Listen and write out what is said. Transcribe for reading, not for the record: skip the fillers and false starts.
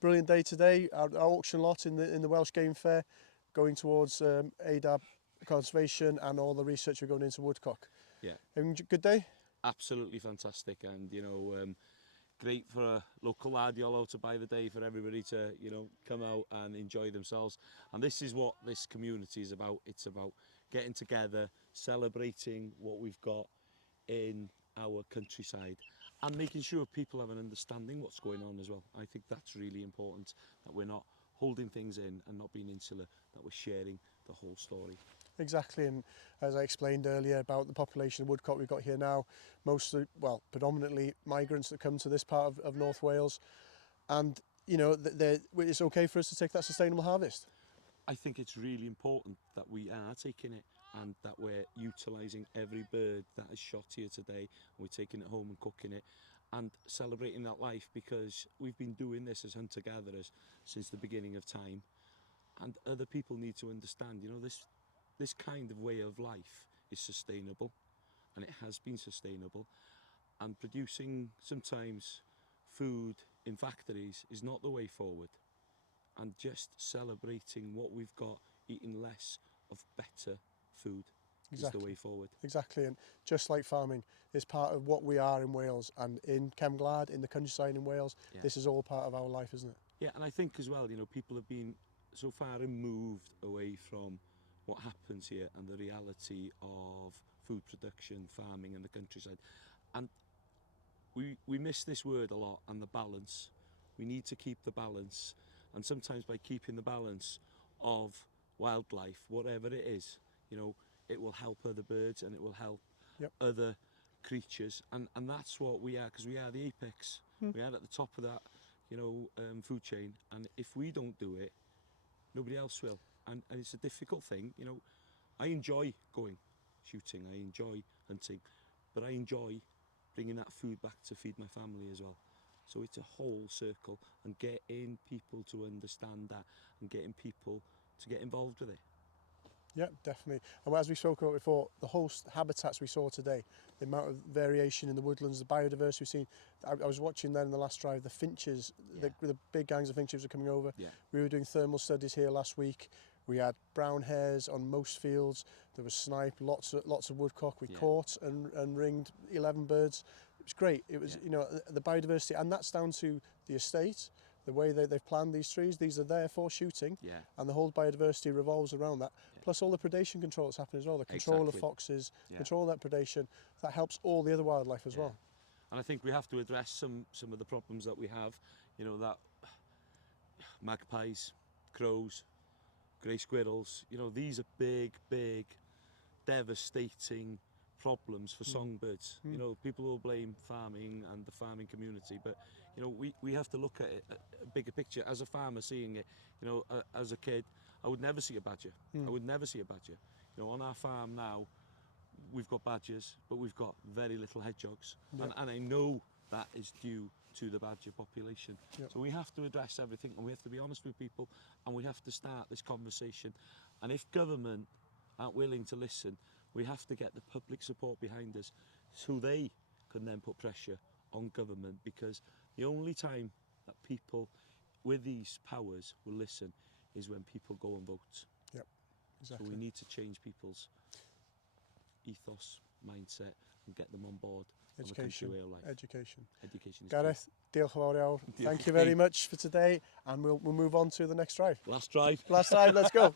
brilliant day today. Our auction lot in the Welsh Game Fair, going towards ADAB conservation and all the research we're going into woodcock. Yeah. Having a good day? Absolutely fantastic, and great for a local lad Yolo to buy the day, for everybody to come out and enjoy themselves. And this is what this community is about. It's about getting together, celebrating what we've got in our countryside, and making sure people have an understanding what's going on as well. I think that's really important, that we're not holding things in and not being insular, that we're sharing the whole story. Exactly, and as I explained earlier about the population of woodcock we've got here now, mostly, well, predominantly migrants that come to this part of North Wales, and it's okay for us to take that sustainable harvest. I think it's really important that we are taking it, and that we're utilising every bird that is shot here today, and we're taking it home and cooking it and celebrating that life, because we've been doing this as hunter-gatherers since the beginning of time, and other people need to understand, this kind of way of life is sustainable, and it has been sustainable, and producing sometimes food in factories is not the way forward. And just celebrating what we've got, eating less of better food, is the way forward. Exactly, and just like farming is part of what we are in Wales, and in Cemglad, in the countryside in Wales, this is all part of our life, isn't it? Yeah, and I think as well, people have been so far removed away from what happens here and the reality of food production, farming and the countryside. And we miss this word a lot, and the balance. We need to keep the balance, and sometimes by keeping the balance of wildlife, whatever it is, it will help other birds, and it will help other creatures, and that's what we are, because we are the apex. We are at the top of that food chain, and if we don't do it, nobody else will. And it's a difficult thing. I enjoy going shooting, I enjoy hunting, but I enjoy bringing that food back to feed my family as well. So it's a whole circle, and getting people to understand that, and getting people to get involved with it. Yeah, definitely. And as we spoke about before, the host habitats we saw today, the amount of variation in the woodlands, the biodiversity we've seen. I was watching then in the last drive, the finches, the big gangs of finches are coming over. Yeah. We were doing thermal studies here last week. We had brown hares on most fields. There was snipe, lots of woodcock. We caught and ringed 11 birds. It was great. It was, the biodiversity, and that's down to the estate, the way they've planned these trees. These are there for shooting, and the whole biodiversity revolves around that. Plus all the predation control that's happening as well, the control of foxes, control of that predation. That helps all the other wildlife as well. And I think we have to address some of the problems that we have, that magpies, crows, grey squirrels, these are big, devastating problems for songbirds. People will blame farming and the farming community, but we have to look at it, a bigger picture. As a farmer seeing it, as a kid, I would never see a badger. I would never see a badger. On our farm now, we've got badgers, but we've got very little hedgehogs, and I know that is due to the badger population. So we have to address everything, and we have to be honest with people, and we have to start this conversation. And if government aren't willing to listen, we have to get the public support behind us, so they can then put pressure on government, because the only time that people with these powers will listen is when people go and vote. Yep, exactly. So we need to change people's ethos, mindset, and get them on board. Education. Education is Gareth, key. diolch yn fawr iawn. Thank you very much for today, and we'll move on to the next drive. Last drive. Last drive, let's go.